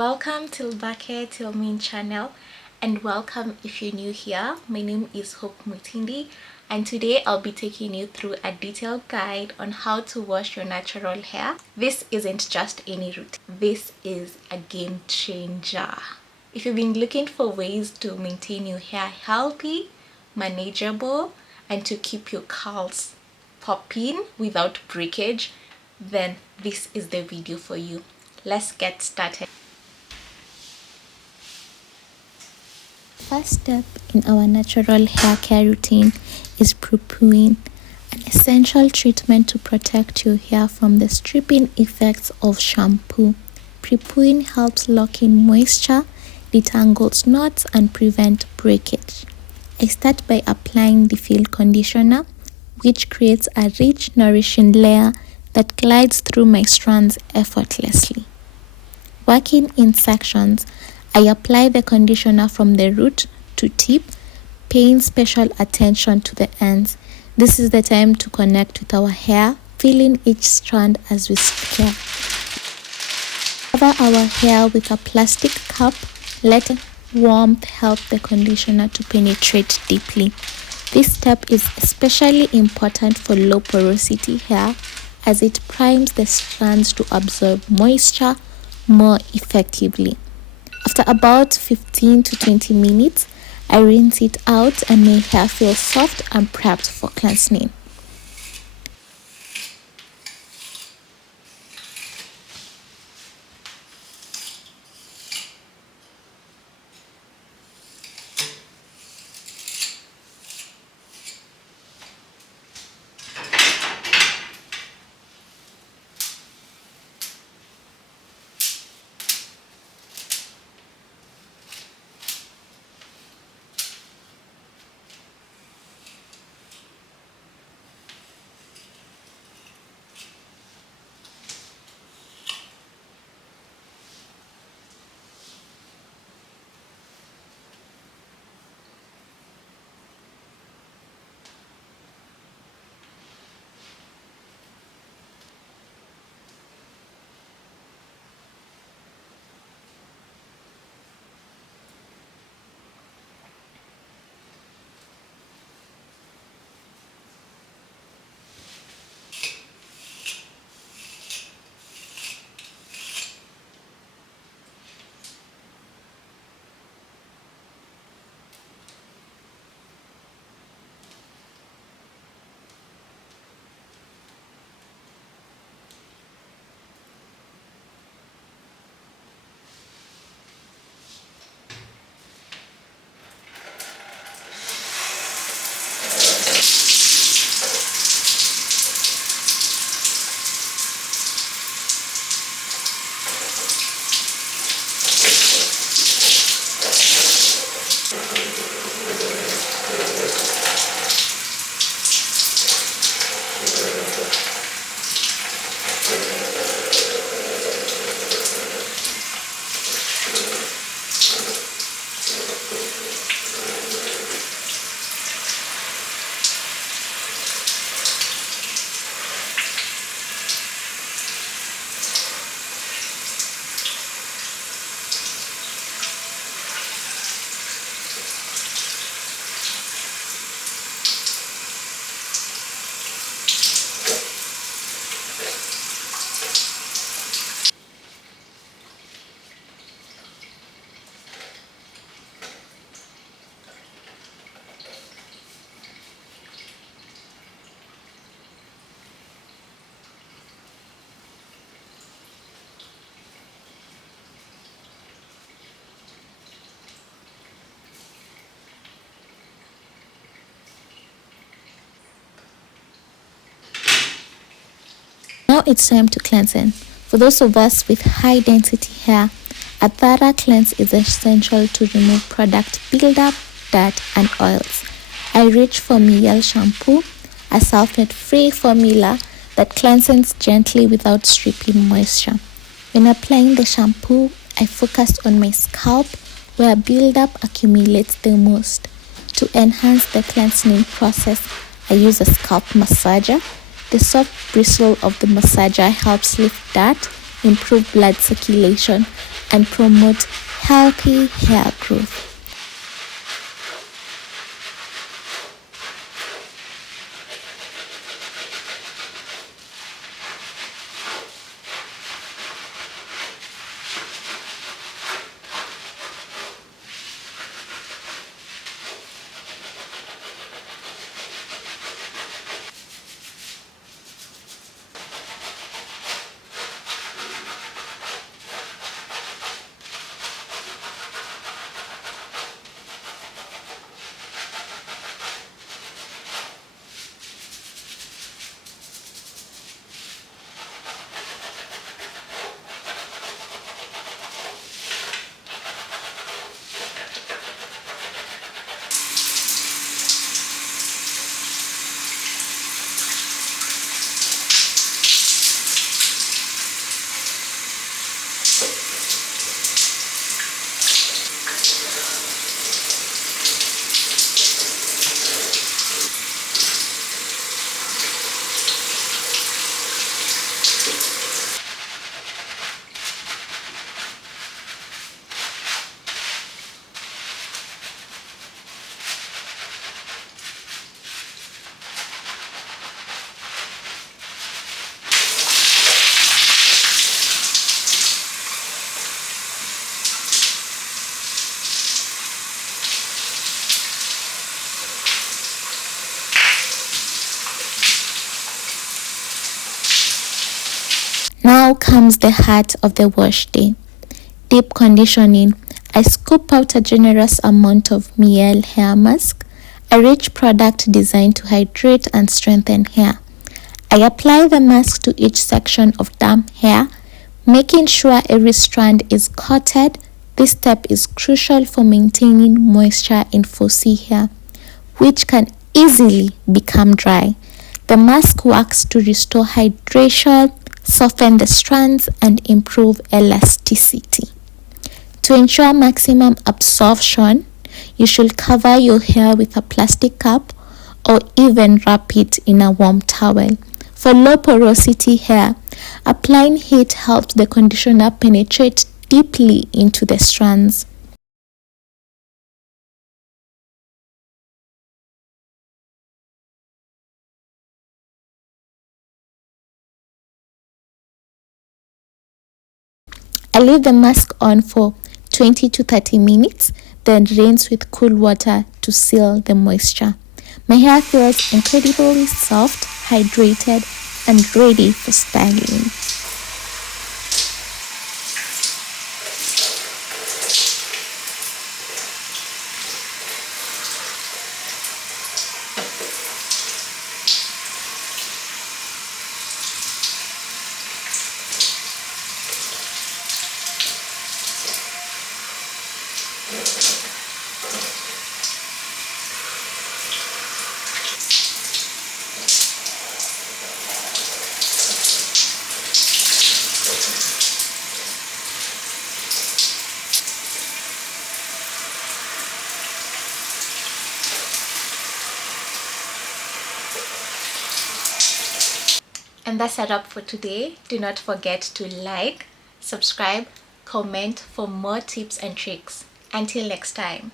Welcome to back here to main channel, and welcome if you're new here. My name is Hope Mutindi, and today I'll be taking you through a detailed guide on how to wash your natural hair. This isn't just any routine, this is a game changer. If you've been looking for ways to maintain your hair healthy, manageable, and to keep your curls popping without breakage, then this is the video for you. Let's get started. First step in our natural hair care routine is pre-pooing, an essential treatment to protect your hair from the stripping effects of shampoo. Pre-pooing helps lock in moisture, detangles knots, and prevent breakage. I start by applying the field conditioner, which creates a rich, nourishing layer that glides through my strands effortlessly. Working in sections, I apply the conditioner from the root to tip, paying special attention to the ends. This is the time to connect with our hair, feeling each strand as we care. Cover our hair with a plastic cup, let warmth help the conditioner to penetrate deeply. This step is especially important for low porosity hair as it primes the strands to absorb moisture more effectively. After about 15 to 20 minutes, I rinse it out and my hair feels soft and prepped for cleansing. Now it's time to cleansing. For those of us with high density hair, a thorough cleanse is essential to remove product buildup, dirt, and oils. I reach for Mielle shampoo, a sulfate-free formula that cleanses gently without stripping moisture. When applying the shampoo, I focus on my scalp where buildup accumulates the most. To enhance the cleansing process, I use a scalp massager. The soft bristle of the massager helps lift dirt, improve blood circulation, and promote healthy hair growth. Now comes the heart of the wash day. Deep conditioning. I scoop out a generous amount of Miel hair mask, a rich product designed to hydrate and strengthen hair. I apply the mask to each section of damp hair, making sure every strand is coated. This step is crucial for maintaining moisture in fuzzy hair, which can easily become dry. The mask works to restore hydration, soften the strands, and improve elasticity. To ensure maximum absorption, you should cover your hair with a plastic cap or even wrap it in a warm towel. For low porosity hair, applying heat helps the conditioner penetrate deeply into the strands. I leave the mask on for 20 to 30 minutes, then rinse with cool water to seal the moisture. My hair feels incredibly soft, hydrated, and ready for styling. And that's it up for today. Do not forget to like, subscribe, comment for more tips and tricks. Until next time.